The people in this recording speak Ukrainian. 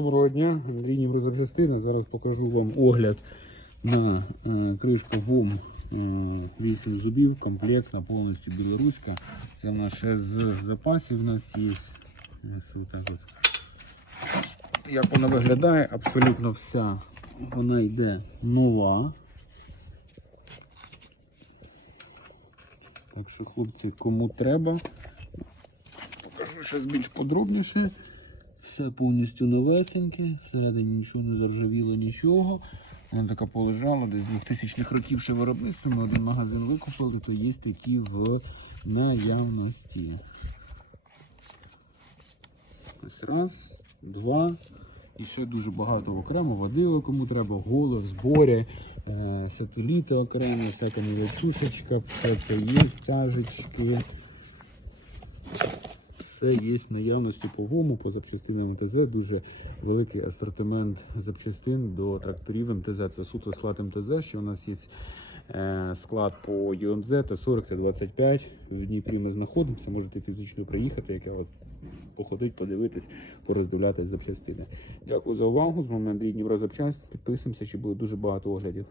Доброго дня, Андрій Ніврозапчастина. Зараз покажу вам огляд на е, кришку ВОМ е, 8 зубів, комплектна, повністю білоруська. Це в нас ще з запасів у нас є. Ось отак от. Як вона виглядає, абсолютно вся. Вона йде нова. Так що, хлопці, кому треба, покажу ще більш подробніше. Все повністю новесеньке, всередині нічого не заржавіло, нічого. Вона така полежала, десь 2000-х років ще виробництво. Ми один магазин викупили, то є такі в наявності. Ось раз, два. І ще дуже багато окремо водило, кому треба, голо, в зборі, е, сателіти окремо, всяка мілочушечка, все це є, стяжечки. Все є наявності по ВОМу, по запчастинам МТЗ. Дуже великий асортимент запчастин до тракторів МТЗ. Це суто склад МТЗ. Ще у нас є е, склад по ЮМЗ Т40 Т25. В Дніпрі ми знаходимося. Можете фізично приїхати, яке от походити, подивитись, пороздивлятись запчастини. Дякую за увагу. З вами Андрій Дніпро Запчасть. Підписуємося, ще буде дуже багато оглядів.